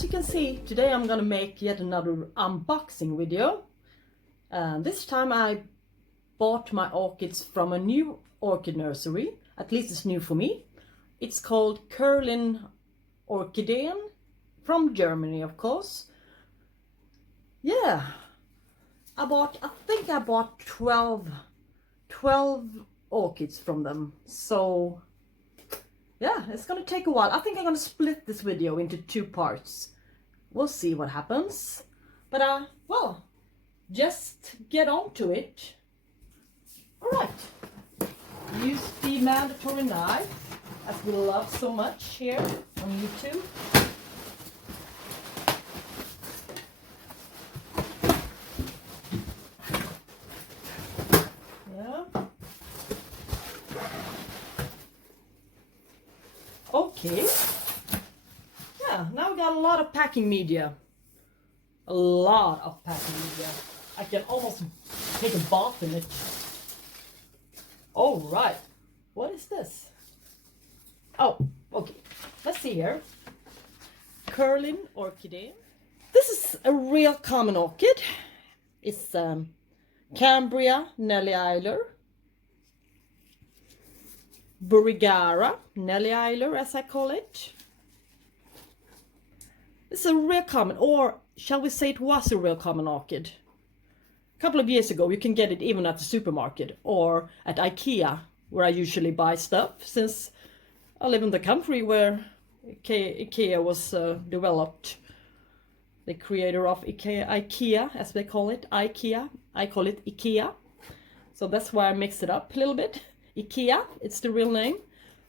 as you can see, today I'm gonna make yet another unboxing video. This time I bought my orchids from a new orchid nursery. At least it's new for me. It's called Currlin Orchideen, from Germany, of course. Yeah, I think I bought 12 orchids from them. So yeah, it's gonna take a while. I think I'm gonna split this video into 2 parts. We'll see what happens. But well, just get on to it. All right, use the mandatory knife, as we love so much here on YouTube. Okay, yeah, now we got a lot of packing media. A lot of packing media. I can almost take a bath in it. All right, what is this? Oh, okay, let's see here. Currlin Orchideen. This is a real common orchid. It's Cambria, Nelly eiler. Borigara, Nelly eiler as I call it. It's a real common, or shall we say it was a real common orchid. A couple of years ago you can get it even at the supermarket or at IKEA, where I usually buy stuff, since I live in the country where IKEA was developed. The creator of IKEA, as they call it, IKEA. I call it IKEA. So that's why I mix it up a little bit. IKEA, it's the real name.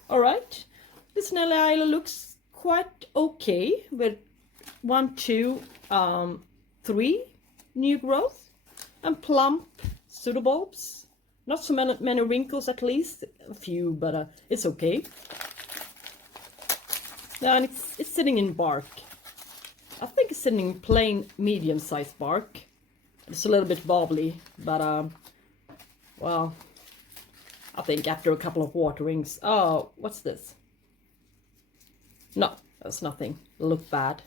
All right, this Nelly eiler looks quite okay with 1, 2, 3 new growth and plump pseudobulbs. Not so many wrinkles, at least a few, but it's okay. And it's sitting in bark. I think it's sitting in plain medium-sized bark. It's a little bit wobbly, but well, I think after a couple of waterings. Oh, what's this? No, that's nothing. It looked bad.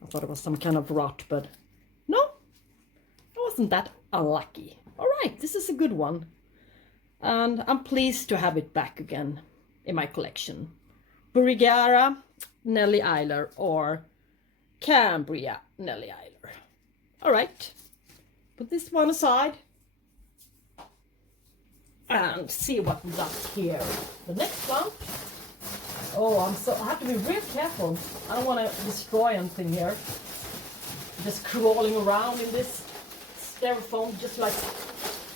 I thought it was some kind of rot, but no, I wasn't that unlucky. All right, this is a good one. And I'm pleased to have it back again in my collection. Borigara, Nelly eiler, or Cambria, Nelly eiler. All right, put this one aside. And see what we got here. The next one. Oh, I have to be real careful. I don't want to destroy anything here. Just crawling around in this styrofoam, just like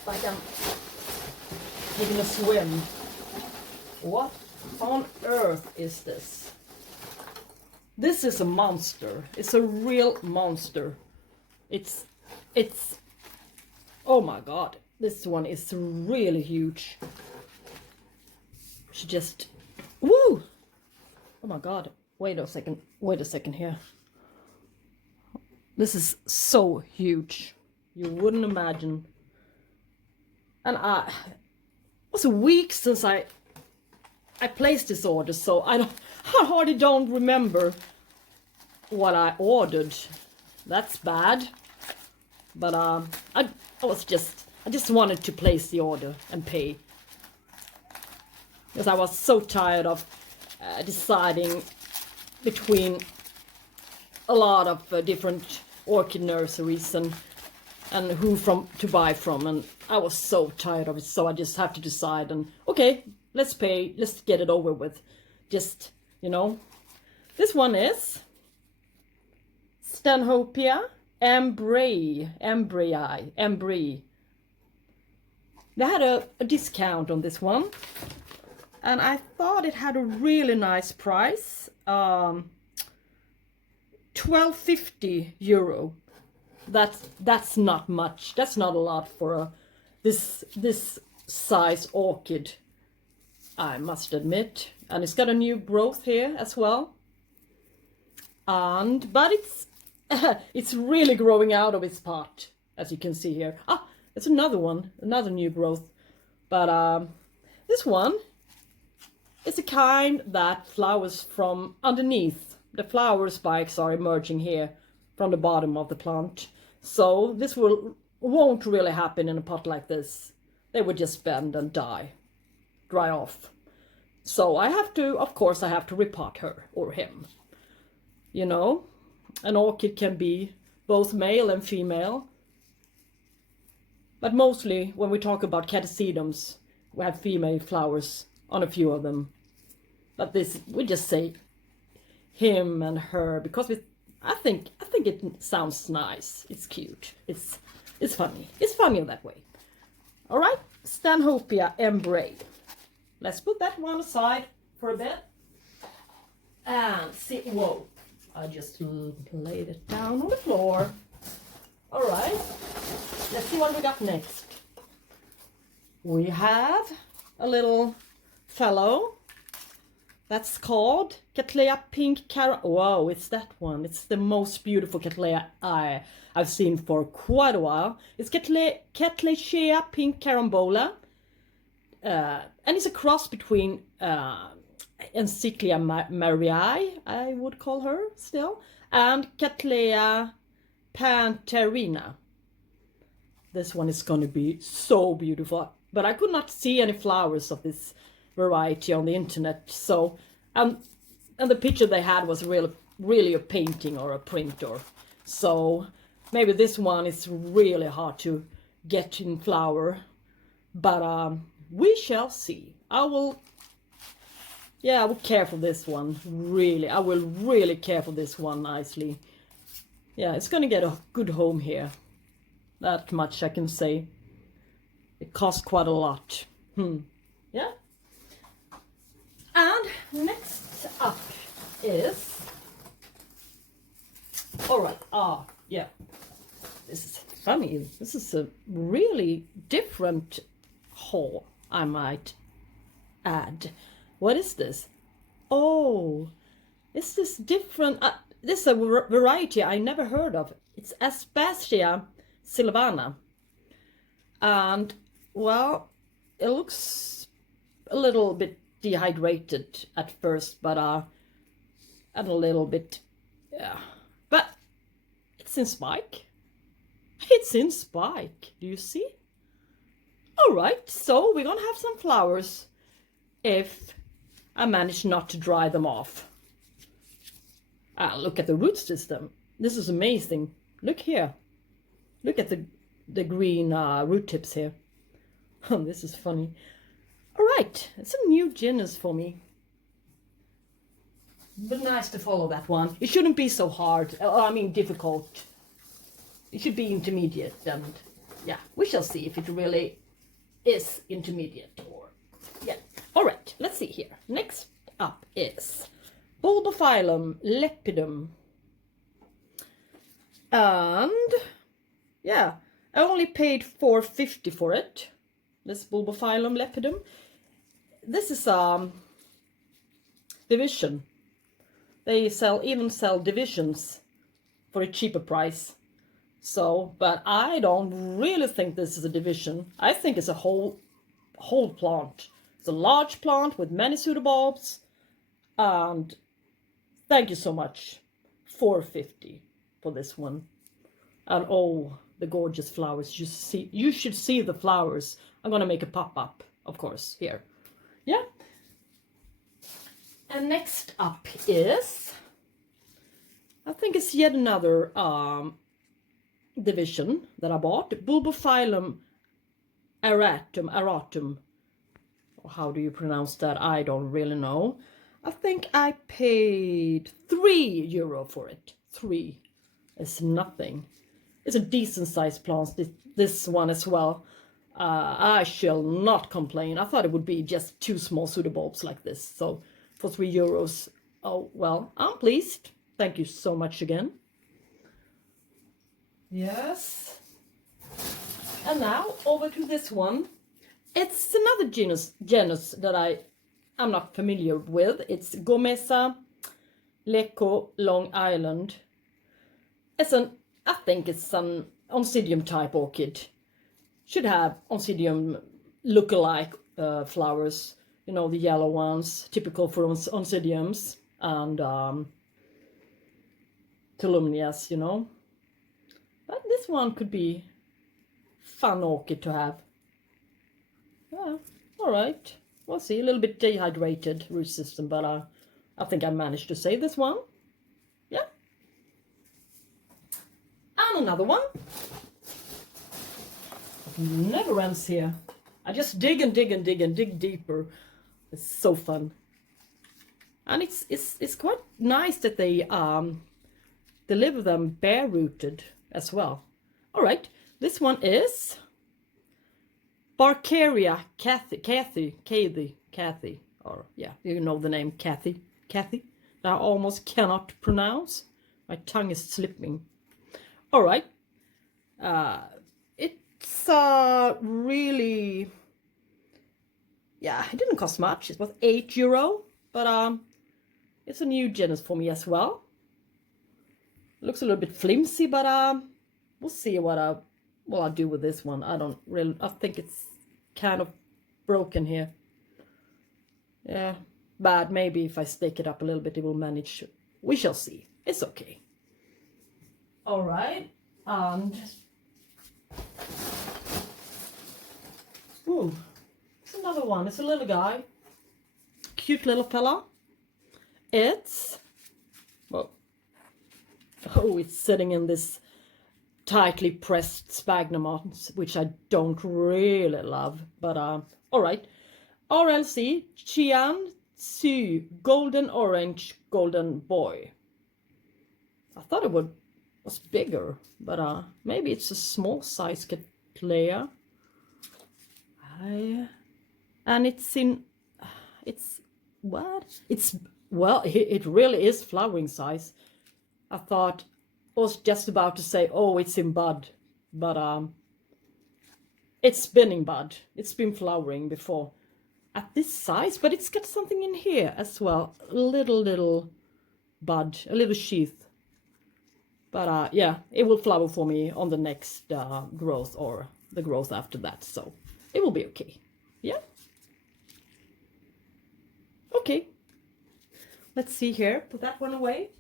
I'm taking a swim. What on earth is this? This is a monster. It's a real monster. It's oh my God. This one is really huge. She just, woo! Oh my God, wait a second here. This is so huge. You wouldn't imagine. And it was a week since I placed this order, so I hardly don't remember what I ordered. That's bad. But I just wanted to place the order and pay, because I was so tired of deciding between a lot of different orchid nurseries and who to buy from, and I was so tired of it. So I just have to decide, and okay, let's pay, let's get it over with. Just, you know, this one is Stanhopia, embry. They had a discount on this one, and I thought it had a really nice price. €12.50. That's not much. That's not a lot for this size orchid, I must admit. And it's got a new growth here as well. But it's really growing out of its pot, as you can see here. Ah, it's another one, another new growth. But this one is a kind that flowers from underneath the flower spikes are emerging here from the bottom of the plant. So this won't really happen in a pot like this. They would just bend and dry off. So I have to, of course, I have to repot her or him. You know, an orchid can be both male and female. But mostly when we talk about catasedums, we have female flowers on a few of them. But this, we just say him and her because I think it sounds nice. It's cute. It's funny. It's funnier that way. All right, Stanhopea embry. Let's put that one aside for a bit and see. Whoa! I just laid it down on the floor. All right. Let's see what we got next. We have a little fellow that's called Cattleya pink carrot. Whoa, it's that one. It's the most beautiful Cattleya I've seen for quite a while. It's Cattleya pink carambola. And it's a cross between Encyclia Mariae, I would call her still, and Cattleya panterina. This one is going to be so beautiful, but I could not see any flowers of this variety on the internet. So, and the picture they had was really a painting or a print, or so maybe this one is really hard to get in flower, but we shall see. I will care for this one, really. I will really care for this one nicely. Yeah, it's gonna get a good home here. That much I can say. It costs quite a lot. Yeah. And next up is... Alright, yeah. This is funny. This is a really different haul, I might add. What is this? Oh, is this different? This is a variety I never heard of. It's Aspasia Silvana. And, well, it looks a little bit dehydrated at first, but and a little bit, yeah. But it's in spike. It's in spike. Do you see? All right, so we're gonna have some flowers if I manage not to dry them off. Look at the root system. This is amazing. Look here. Look at the green root tips here. This is funny. All right, it's a new genus for me. But nice to follow that one. It shouldn't be so hard. I mean, difficult. It should be intermediate, and yeah, we shall see if it really is intermediate or yeah. All right, let's see here. Next up is Bulbophyllum Lepidum. And yeah, I only paid $4.50 for it. This Bulbophyllum Lepidum. This is division. They even sell divisions for a cheaper price. So, but I don't really think this is a division. I think it's a whole plant. It's a large plant with many pseudobulbs. And thank you so much. $4.50 for this one. And oh, the gorgeous flowers. You should see the flowers. I'm gonna make a pop-up, of course, here. Yeah. And next up is, I think it's yet another division that I bought. Bulbophyllum erotum. How do you pronounce that? I don't really know. I think I paid €3 for it. 3 is nothing. It's a decent sized plant, this one as well. I shall not complain. I thought it would be just 2 small pseudobulbs like this. So for €3, oh well, I'm pleased. Thank you so much again. Yes. And now over to this one. It's another genus that I'm not familiar with. It's Gomessa, lekko, Long Island. I think it's an oncidium type orchid. Should have oncidium look-alike flowers. You know, the yellow ones, typical for oncidiums. And calumnias, you know. But this one could be fun orchid to have. Yeah, all right. We'll see. A little bit dehydrated root system, but I think I managed to save this one. Yeah. And another one. It never ends here. I just dig and dig and dig and dig deeper. It's so fun. And it's quite nice that they deliver them bare rooted as well. All right, this one is Barkeria, cathy, or yeah, you know the name cathy. That I almost cannot pronounce. My tongue is slipping. All right, it's really, yeah, it didn't cost much. It was €8, but it's a new genus for me as well. It looks a little bit flimsy, but we'll see what I'll do with this one. I think it's kind of broken here. Yeah, but maybe if I stake it up a little bit, it will manage. We shall see. It's okay. All right, and ooh, it's another one. It's a little guy, cute little fella. It's, well, oh, it's sitting in this tightly pressed sphagnum, which I don't really love, but all right. RLC Chian Su Golden Orange Golden Boy. I thought it was bigger, but maybe it's a small size Cattleya. And it's what? It's, well, it really is flowering size. I thought, I was just about to say, oh, it's in bud, but it's been in bud. It's been flowering before at this size, but it's got something in here as well. A little bud, a little sheath. But yeah, it will flower for me on the next growth or the growth after that. So it will be okay. Yeah. Okay. Let's see here. Put that one away.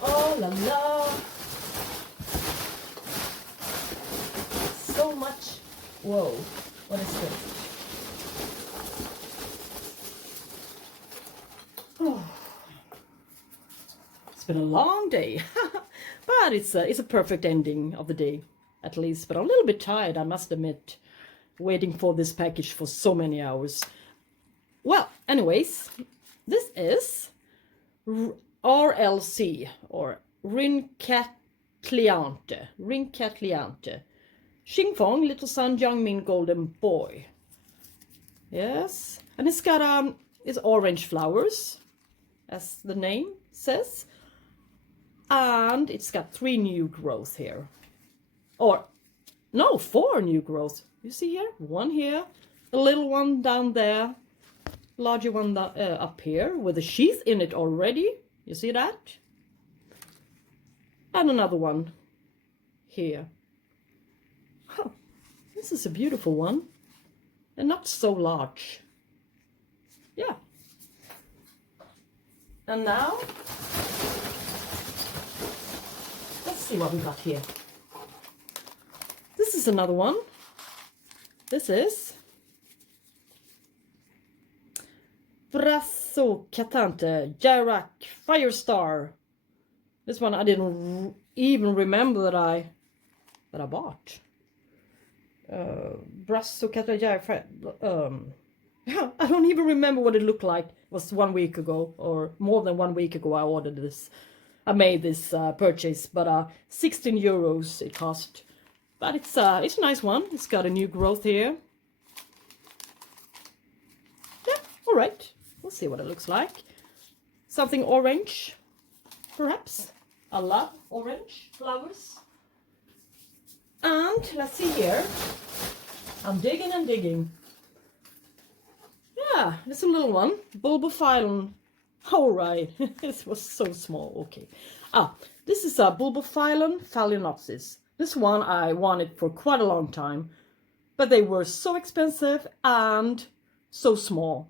Oh la la. So much. Whoa. What is this? Oh. It's been a long day. But it's a perfect ending of the day, at least. But I'm a little bit tired, I must admit, waiting for this package for so many hours. Well, anyways, this is RLC, or Rincatliante. Xingfeng, Little Sun, Youngmin, Golden Boy. Yes, and it's got it's orange flowers, as the name says, and it's got 3 new growth here, or no, 4 new growth. You see here, 1 here, a little one down there, larger one up here with a sheath in it already. You see that? And another one here. Oh, this is a beautiful one, and not so large. Yeah. And now, let's see what we got here. This is another one. This is Catante Jarak Firestar. This one I didn't even remember that I bought. Catante, I don't even remember what it looked like. It was 1 week ago, or more than 1 week ago I ordered this. I made this purchase, but 16 euros it cost. But it's a nice one. It's got a new growth here. Yeah, all right. We'll see what it looks like. Something orange, perhaps. I love orange flowers. And let's see here. I'm digging and digging. Yeah, it's a little one. Bulbophyllum. All right. This was so small. Okay. This is a Bulbophyllum phalaenopsis. This one I wanted for quite a long time, but they were so expensive and so small.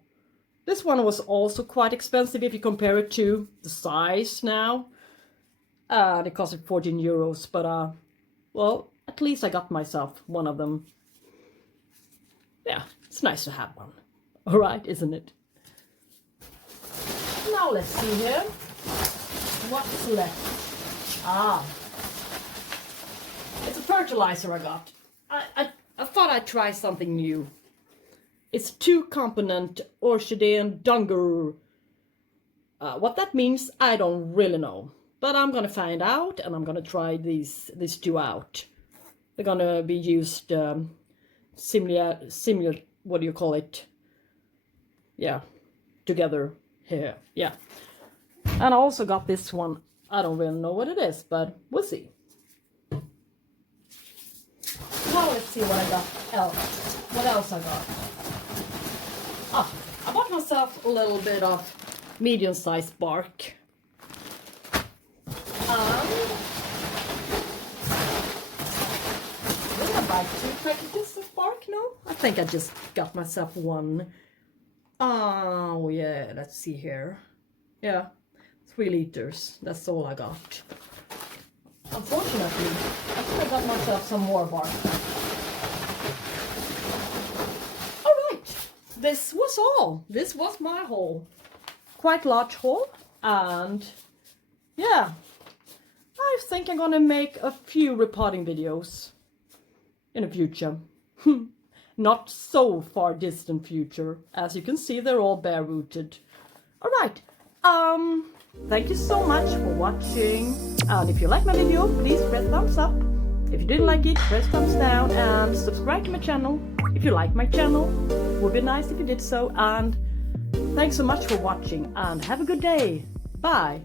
This one was also quite expensive if you compare it to the size now. It costed 14 euros, but well, at least I got myself one of them. Yeah, it's nice to have one. All right, isn't it? Now let's see here. What's left? It's a fertilizer I got. I thought I'd try something new. It's 2-component orchideen Dungaru. What that means, I don't really know. But I'm gonna find out, and I'm gonna try these 2 out. They're gonna be used similar, what do you call it? Yeah, together here, yeah. And I also got this one. I don't really know what it is, but we'll see. Now let's see what I got else. What else I got? I bought myself a little bit of medium-sized bark. Did I buy 2 packages of bark? No, I think I just got myself one. Oh yeah, let's see here. Yeah, 3 liters. That's all I got. Unfortunately, I think I got myself some more bark. Alright, this was all. This was my haul. Quite large haul, and yeah, I think I'm gonna make a few repotting videos in the future. Not so far distant future. As you can see, they're all bare rooted. Alright, thank you so much for watching. And if you like my video, please press thumbs up. If you didn't like it, press thumbs down and subscribe to my channel. If you like my channel, it would be nice if you did so. And thanks so much for watching and have a good day. Bye.